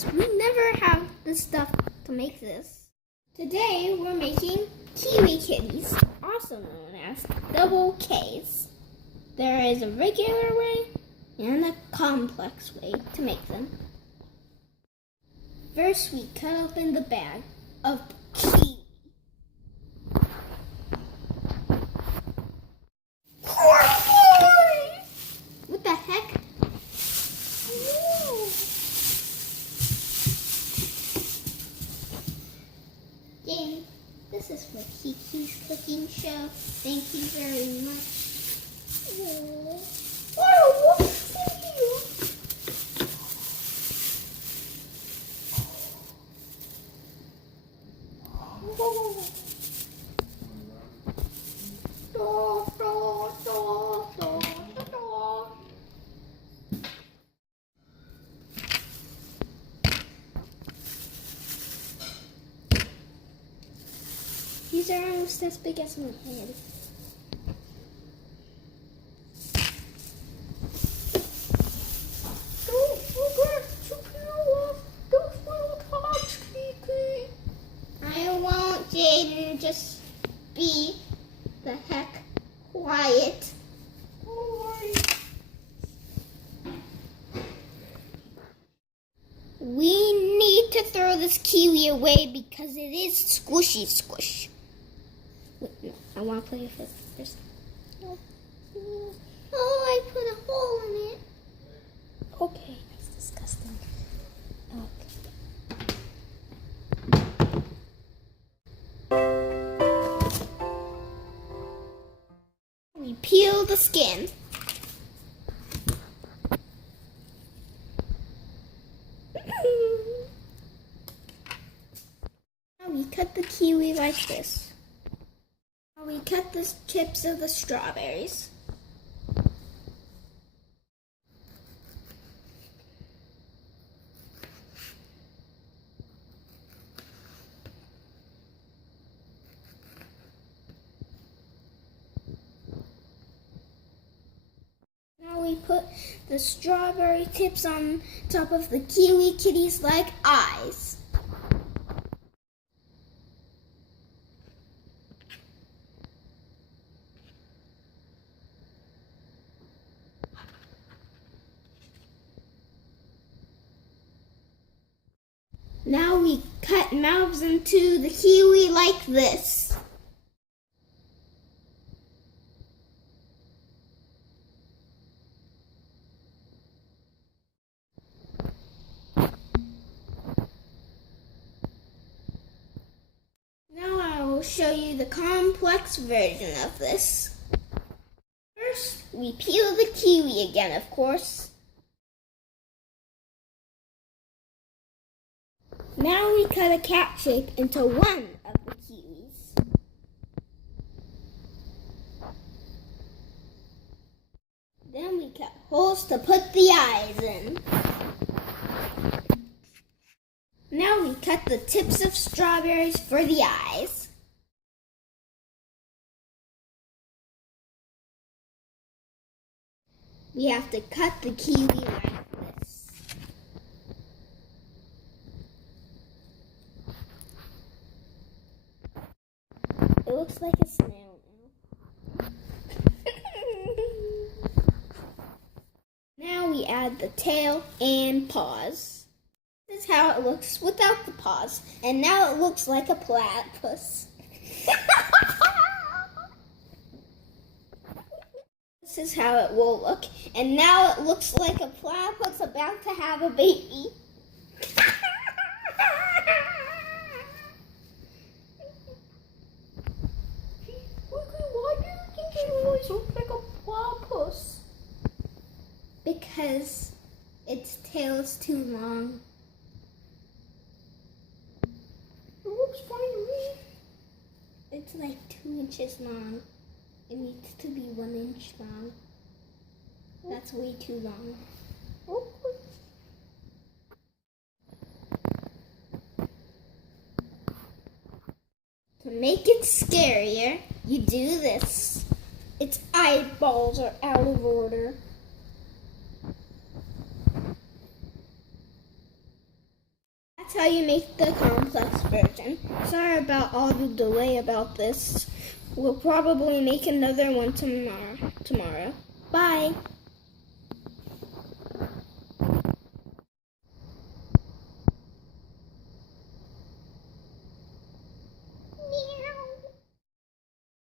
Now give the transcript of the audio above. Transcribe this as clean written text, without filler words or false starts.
because we never have the stuff to make this. Today we're making Kiwi Kitties, also known as double Ks. There is a regular way and a complex way to make them. First, we cut open the bag of kiwi. What the heck? Yay, this is for Kiki's cooking show. Thank you very much. These are almost as big as my head. Don't forget to peel off those little tops, Kiki. I won't, Jaden. Just be the heck quiet. Alright. We need to throw this kiwi away because it is squishy squish. Wait, no, I want to play with it first. Oh, I put a hole in it. Okay, that's disgusting. Okay. We peel the skin. Now we cut the kiwi like this. We cut the tips of the strawberries. Now we put the strawberry tips on top of the Kiwi Kitties like eyes. Now we cut mouths into the kiwi like this. Now I will show you the complex version of this. First, we peel the kiwi again, of course. Now we cut a cat shape into one of the kiwis. Then we cut holes to put the eyes in. Now we cut the tips of strawberries for the eyes. We have to cut the kiwi like this. It looks like a snail now. Now we add the tail and paws. This is how it looks without the paws. And now it looks like a platypus. This is how it will look. And now it looks like a platypus about to have a baby. Looks like a platypus. Because its tail is too long. It looks funny to me. It's like 2 inches long. It needs to be 1 inch long. That's way too long. To make it scarier, you do this. Its eyeballs are out of order. that's how you make the complex version. Sorry about all the delay about this. We'll probably make another one tomorrow. Bye.